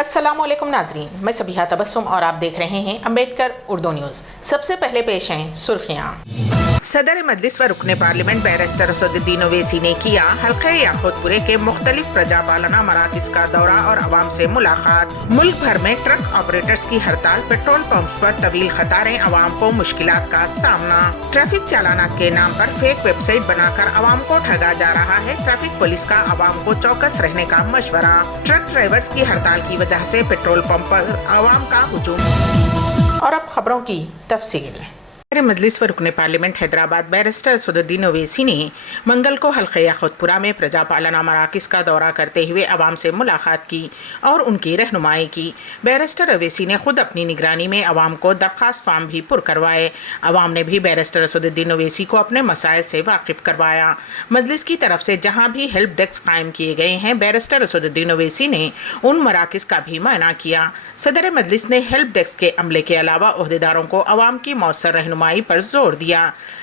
अस्सलाम वालेकुम नाजरीन, मैं सबिहा तबस्सुम और आप देख रहे हैं अम्बेडकर उर्दू न्यूज़। सबसे पहले पेश हैं सुर्खियाँ। सदर मजलिस व रुकने पार्लियामेंट बैरिस्टर असदुद्दीन ओवैसी ने किया हल्के याकूतपुरे के मुख्तलिफ प्रजा पालना मराकज़ का दौरा और आवाम से मुलाकात। मुल्क भर में ट्रक ऑपरेटर्स की हड़ताल, पेट्रोल पंप पर तवील कतारें, आवाम को मुश्किलात का सामना। ट्रैफिक चालानात के नाम पर फेक वेबसाइट बनाकर आवाम को ठगा जा रहा है। ट्रैफिक पुलिस का आवाम को चौकस रहने का मशवरा। ट्रक ड्राइवर्स की हड़ताल की वजह से पेट्रोल पंप पर आवाम का हुजूम। और अब खबरों की तफसील। मजलिस व रुकने पार्लियामेंट हैदराबाद बैरिस्टर असदुद्दीन ओवैसी ने मंगल को हल्के याकूतपुरा में प्रजा पालना मराकज़ का दौरा करते हुए आवाम से मुलाकात की और उनकी रहनुमाई की। बैरिस्टर ओवैसी ने खुद अपनी निगरानी में आवाम को दरख्वास्त फार्म भी पुर करवाए। आवाम ने भी बैरिस्टर असदुद्दीन ओवैसी को अपने मसाइल से वाकिफ करवाया। मजलिस की तरफ से जहाँ भी हेल्प डेस्क कायम किए गए हैं, बैरिस्टर असदुद्दीन ओवैसी ने उन मराकज़ का भी मायना किया। सदर मजलिस ने हेल्प डेस्क के अमले के अलावा ओहदेदारों को आवाम की मौसर रहनुमाई पर जोर दिया।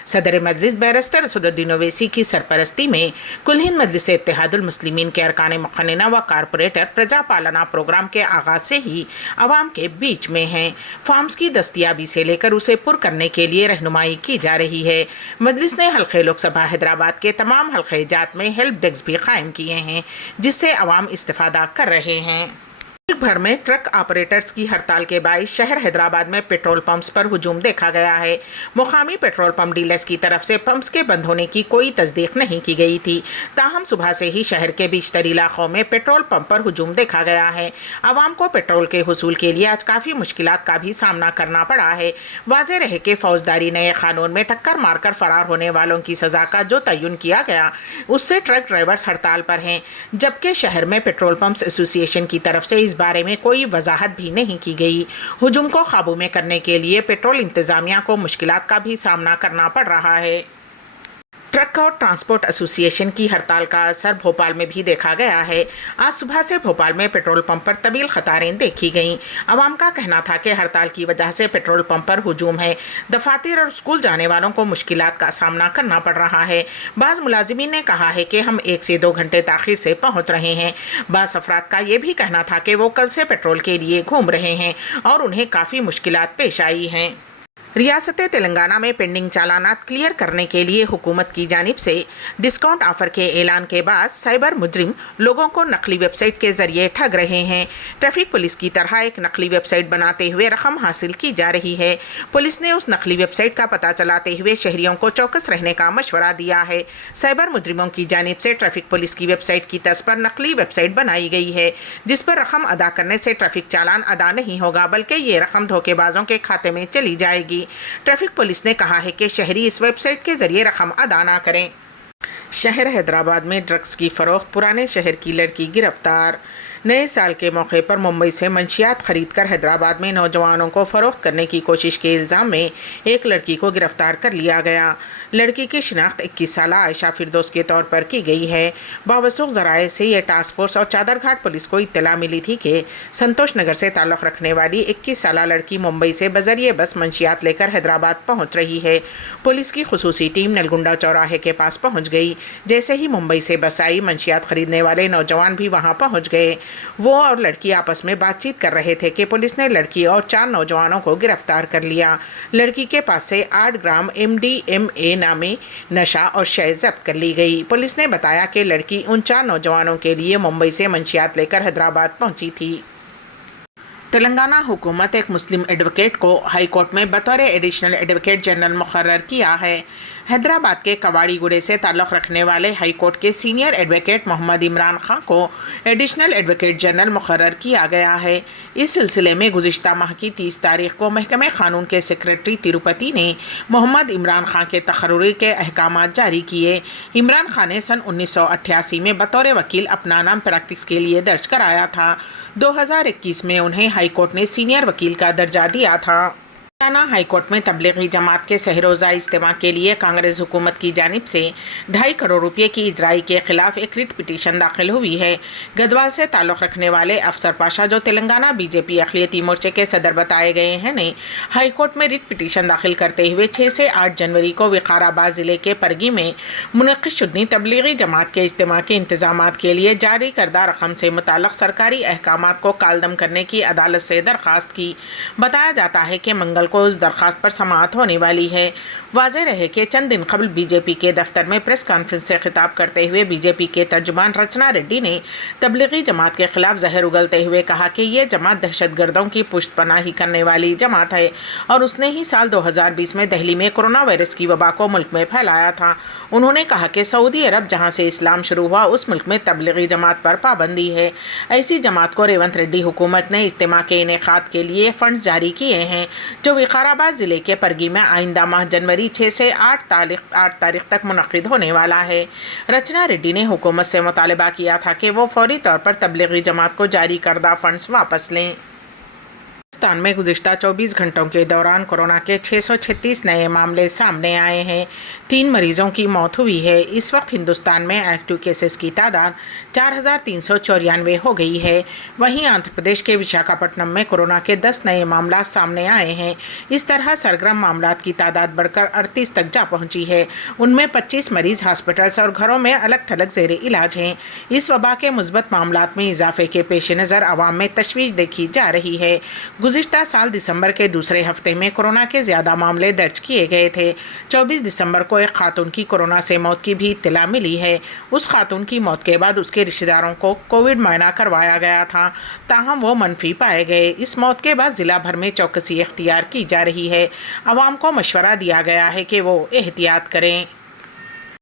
सदर मजलिस बैरिस्टर असदुद्दीन ओवैसी की सरपरस्ती में कुल हिंद मजलिस इत्तेहादुल मुस्लिमीन के अरकान मुक़न्निना व कारपोरेटर प्रजा पालना प्रोग्राम के आगाज से ही आवाम के बीच में हैं। फॉर्म्स की दस्तियाबी से लेकर उसे पुर करने के लिए रहनुमाई की जा रही है। मजलिस ने हल्के लोकसभा हैदराबाद के तमाम हल्के जात में हेल्प डेस्क भी कायम किए हैं, जिससे आवाम इस्तिफादा कर रहे हैं। मुल्क भर में ट्रक ऑपरेटर्स की हड़ताल के बायस शहर हैदराबाद में पेट्रोल पंप्स पर हुजूम देखा गया है। मुकामी पेट्रोल पंप डीलर्स की तरफ से पंप्स के बंद होने की कोई तस्दीक नहीं की गई थी। ताहम सुबह से ही शहर के बीचतर इलाकों में पेट्रोल पंप पर हुजूम देखा गया है। आवाम को पेट्रोल के हुसूल के लिए आज काफ़ी मुश्किलात का भी सामना करना पड़ा है। वाज़ेह रहे कि फौजदारी नए कानून में टक्कर मारकर फरार होने वालों की सज़ा का जो तयन किया गया, उससे ट्रक ड्राइवर्स हड़ताल पर हैं, जबकि शहर में पेट्रोल पंप्स एसोसिएशन की तरफ से इस बारे में कोई वजाहत भी नहीं की गई। हुजूम को काबू में करने के लिए पेट्रोल इंतजामिया को मुश्किलात का भी सामना करना पड़ रहा है। ट्रक और ट्रांसपोर्ट एसोसिएशन की हड़ताल का असर भोपाल में भी देखा गया है। आज सुबह से भोपाल में पेट्रोल पंप पर तवील कतारें देखी गईं। आवाम का कहना था कि हड़ताल की वजह से पेट्रोल पंप पर हुजूम है। दफातर और स्कूल जाने वालों को मुश्किलात का सामना करना पड़ रहा है। बाज़ मुलाजिमीन ने कहा है कि हम 1 से 2 घंटे ताखीर से पहुँच रहे हैं। बाज़ अफराद का ये भी कहना था कि वो कल से पेट्रोल के लिए घूम रहे हैं और उन्हें काफ़ी मुश्किलात पेश आई हैं। रियासत तेलंगाना में पेंडिंग चालानात क्लियर करने के लिए हुकूमत की जानिब से डिस्काउंट ऑफर के ऐलान के बाद साइबर मुजरिम लोगों को नकली वेबसाइट के जरिए ठग रहे हैं। ट्रैफिक पुलिस की तरह एक नकली वेबसाइट बनाते हुए रकम हासिल की जा रही है। पुलिस ने उस नकली वेबसाइट का पता चलाते हुए शहरियों को चौकस रहने का मशवरा दिया है। साइबर मुजरिमों की जानिब से ट्रैफिक पुलिस की वेबसाइट की तर्ज पर नकली वेबसाइट बनाई गई है, जिस पर रकम अदा करने से ट्रैफिक चालान अदा नहीं होगा, बल्कि ये रकम धोखेबाजों के खाते में चली जाएगी। ट्रैफिक पुलिस ने कहा है कि शहरी इस वेबसाइट के जरिए रकम अदा ना करें। शहर हैदराबाद में ड्रग्स की फरोख्त, पुराने शहर की लड़की गिरफ्तार। नए साल के मौके पर मुंबई से मंशियात खरीदकर हैदराबाद में नौजवानों को फरोख्त करने की कोशिश के इल्ज़ाम में एक लड़की को गिरफ्तार कर लिया गया। लड़की की शिनाख्त 21 साला आयशा फिरदौस के तौर पर की गई है। बावसूख ज़राए से यह टास्क फोर्स और चादरघाट पुलिस को इत्तला मिली थी कि संतोष नगर से ताल्लुक़ रखने वाली 21 साला लड़की मुंबई से बजरिए बस मंशियात लेकर हैदराबाद पहुँच रही है। पुलिस की खुसूसी टीम नलगुंडा चौराहे के पास पहुँच गई। जैसे ही मुंबई से बस आई, मंशियात खरीदने वाले नौजवान भी वहाँ पहुँच गए। वो और लड़की आपस में बातचीत कर रहे थे कि पुलिस ने लड़की और 4 नौजवानों को गिरफ्तार कर लिया। लड़की के पास से 8 ग्राम MDMA नामी नशा और शय जब्त कर ली गई। पुलिस ने बताया कि लड़की उन 4 नौजवानों के लिए मुंबई से मंशियात लेकर हैदराबाद पहुंची थी। तेलंगाना हुकूमत एक मुस्लिम एडवोकेट को हाई कोर्ट में बतौर एडिशनल एडवोकेट जनरल मुकर्रर किया है। हैदराबाद के कवाड़ीगुड़े से ताल्लुक़ रखने वाले हाई कोर्ट के सीनियर एडवोकेट मोहम्मद इमरान खां को एडिशनल एडवोकेट जनरल मुकर्रर किया गया है। इस सिलसिले में गुज़िश्ता माह की 30 तारीख को महकमे क़ानून के सेक्रेटरी तिरुपति ने मोहम्मद इमरान खां के तकर्रुर के अहकामात जारी किए। इमरान खां ने सन 1988 में बतौर वकील अपना नाम प्रैक्टिस के लिए दर्ज कराया था। 2021 में उन्हें हाई कोर्ट ने सीनियर वकील का दर्जा दिया था। तेलंगाना हाई कोर्ट में तबलीगी जमात के सहरोज़ा इज्तिमा के लिए कांग्रेस हुकूमत की जानिब से 2.5 करोड़ रुपये की इजराई के खिलाफ एक रिट पिटीशन दाखिल हुई है। गदवाल से ताल्लुक़ रखने वाले अफसर पाशा, जो तेलंगाना बीजेपी अक़लियती मोर्चे के सदर बताए गए हैं, ने हाई कोर्ट में रिट पिटीशन दाखिल करते हुए 6 से 8 जनवरी को विकाराबाद ज़िले के परगी में मुनक़्क़िद शुदनी तबलीगी जमात के इज्तिमा के इंतज़ामात के लिए जारी करदा रकम से मुताल्लिक़ सरकारी अहकामात को कालदम करने की अदालत से दरख्वास्त की। बताया जाता है कि मंगल को उस दरख्वास्त पर समाअत होने वाली है। वाज़ेह रहे कि चंद दिन कबल बीजेपी के दफ्तर में प्रेस कॉन्फ्रेंस से खिताब करते हुए बीजेपी के तर्जुमान रचना रेड्डी ने तबलीगी जमात के खिलाफ जहर उगलते हुए कहा कि ये जमात दहशतगर्दों की पुष्ट पनाही करने वाली जमात है और उसने ही साल 2020 में दिल्ली में कोरोना वायरस की वबा को मुल्क में फैलाया था। उन्होंने कहा कि सऊदी अरब, जहाँ से इस्लाम शुरू हुआ, उस मुल्क में तबलीगी जमात पर पाबंदी है। ऐसी जमात को रेवंत रेड्डी हुकूमत ने इज्तिमा के इनेकाद के लिए फंड्स जारी किए हैं, जो विकाराबाद ज़िले के परगी में आइंदा माह जनवरी 6 से 8 तारीख तक मुनक़्क़िद होने वाला है। रचना रेड्डी ने हुकूमत से मुतालबा किया था कि वो फौरी तौर पर तबलीगी जमात को जारी करदा फंड्स वापस लें। हिंदुस्तान में गुज़िश्ता 24 घंटों के दौरान कोरोना के 636 नए मामले सामने आए हैं। 3 मरीजों की मौत हुई है। इस वक्त हिंदुस्तान में एक्टिव केसेस की तादाद 4,394 हो गई है। वहीं आंध्र प्रदेश के विशाखापट्टनम में कोरोना के 10 नए मामला सामने आए हैं। इस तरह सरगर्म मामलात की तादाद बढ़कर 38 तक जा पहुंची है। उनमें 25 मरीज हॉस्पिटल्स और घरों में अलग थलग ज़ेर इलाज हैं। इस वबा के मुस्बत मामलात में इजाफे के पेश नज़र आवाम में तशवीश देखी जा रही है। गुज़िश्ता साल दिसंबर के दूसरे हफ्ते में कोरोना के ज़्यादा मामले दर्ज किए गए थे। 24 दिसंबर को एक खातून की कोरोना से मौत की भी इत्तला मिली है। उस खातून की मौत के बाद उसके रिश्तेदारों को कोविड मुआयना करवाया गया था, ताहम वो मनफी पाए गए। इस मौत के बाद ज़िला भर में चौकसी इख्तियार की जा रही है। आवाम को मशवरा दिया गया है कि वो एहतियात करें।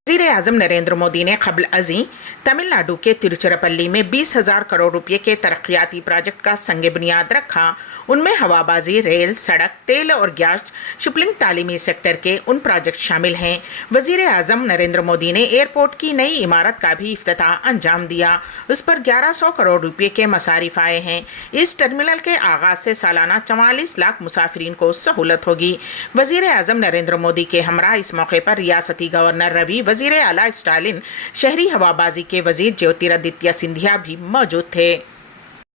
वज़ीर-ए-आज़म नरेंद्र मोदी ने क़ब्ल अज़ीं तमिलनाडु के तिरुचिरापल्ली में 20,000 करोड़ रुपये के तरक्याती प्रोजेक्ट का संग बुनियाद रखा। उनमें हवाबाजी, रेल, सड़क, तेल और गैस, शिपिंग, तालीमी सेक्टर के उन प्रोजेक्ट शामिल हैं। वज़ीर-ए-आज़म नरेंद्र मोदी ने एयरपोर्ट की नई इमारत का भी इफ्तिताह अंजाम दिया। उस पर 1100 करोड़ रुपये के मसारिफ आए हैं। इस टर्मिनल के आगाज़ से सालाना 44 लाख मुसाफिरीन को सहूलत होगी। वज़ीर-ए-आज़म नरेंद्र मोदी के हमरा इस मौके पर रियासती गवर्नर रवि, वज़ीर आला स्टालिन, शहरी हवाबाजी के वज़ीर ज्योतिरादित्य सिंधिया भी मौजूद थे।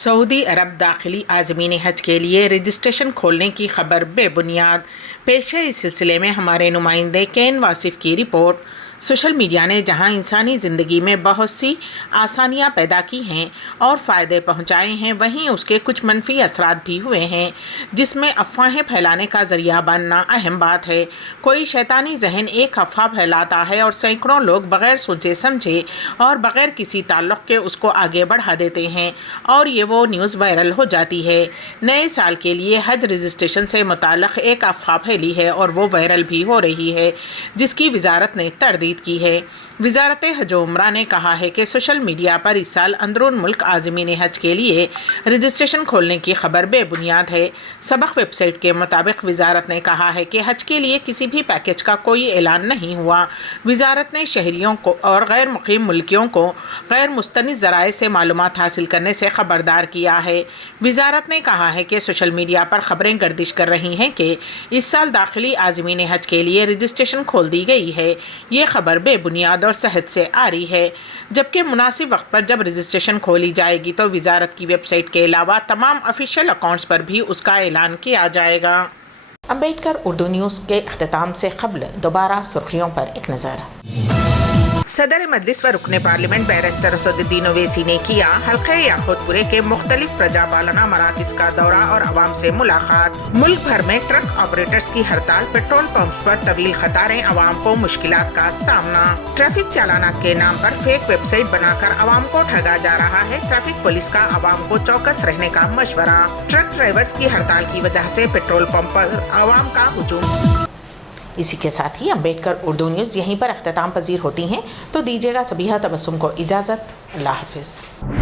सऊदी अरब दाखिली आज़मीन हज के लिए रजिस्ट्रेशन खोलने की खबर बेबुनियाद। पेश है इस सिलसिले में हमारे नुमाइंदे केन वासिफ की रिपोर्ट। सोशल मीडिया ने जहां इंसानी ज़िंदगी में बहुत सी आसानियां पैदा की हैं और फ़ायदे पहुंचाए हैं, वहीं उसके कुछ मनफी असरात भी हुए हैं, जिसमें अफवाहें फैलाने का ज़रिया बनना अहम बात है। कोई शैतानी जहन एक अफवाह फैलाता है और सैकड़ों लोग बग़ैर सोचे समझे और बग़ैर किसी ताल्लुक़ के उसको आगे बढ़ा देते हैं और ये वो न्यूज़ वायरल हो जाती है। नए साल के लिए हज रजिस्ट्रेशन से मुताल्लिक़ एक अफवाह फैली है और वो वायरल भी हो रही है, जिसकी वजारत ने तरदीद की है। वजारत हज उम्रा ने कहा है कि सोशल मीडिया पर इस साल अंदरून मुल्क आज़मीन हज के लिए रजिस्ट्रेशन खोलने की खबर बेबुनियाद है। सबक वेबसाइट के मुताबिक वजारत ने कहा है कि हज के लिए किसी भी पैकेज का कोई ऐलान नहीं हुआ। वजारत ने शहरियों को और गैर मुक़ीम मुल्कियों को गैर मुस्तनिद ज़राए से मालूमात हासिल करने से ख़बरदार किया है। वजारत ने कहा है कि सोशल मीडिया पर ख़बरें गर्दिश कर रही हैं कि इस साल दाखिली आज़मीन हज के लिए रजिस्ट्रेशन खोल दी गई है। ये खबर बेबुनियाद और सेहत से आ रही है, जबकि मुनासिब वक्त पर जब रजिस्ट्रेशन खोली जाएगी तो वजारत की वेबसाइट के अलावा तमाम ऑफिशियल अकाउंट्स पर भी उसका ऐलान किया जाएगा। अम्बेडकर उर्दू न्यूज़ के अख्तिताम से क़ब्ल दोबारा सुर्खियों पर एक नज़र। सदर मजलिस व रुकने पार्लियामेंट बैरिस्टर असदुद्दीन ओवैसी ने किया हल्के याकूतपुरे के मुख्तलिफ प्रजापालना मराकज़ का दौरा और आवाम से मुलाकात। मुल्क भर में ट्रक ऑपरेटर्स की हड़ताल, पेट्रोल पंप्स पर तवील कतारें, आवाम को मुश्किलात का सामना। ट्रैफिक चालानात के नाम पर फेक वेबसाइट बनाकर आवाम को ठगा जा रहा है। ट्रैफिक पुलिस का आवाम को चौकस रहने का मशवरा। ट्रक ड्राइवर्स की हड़ताल की वजह से पेट्रोल पंप पर आवाम का हुजूम। इसी के साथ ही अम्बेडकर उर्दू न्यूज़ यहीं पर अख्तिताम पजीर होती हैं, तो दीजिएगा सबीहा तबस्सुम को इजाज़त। अल्लाह हाफ़िज़।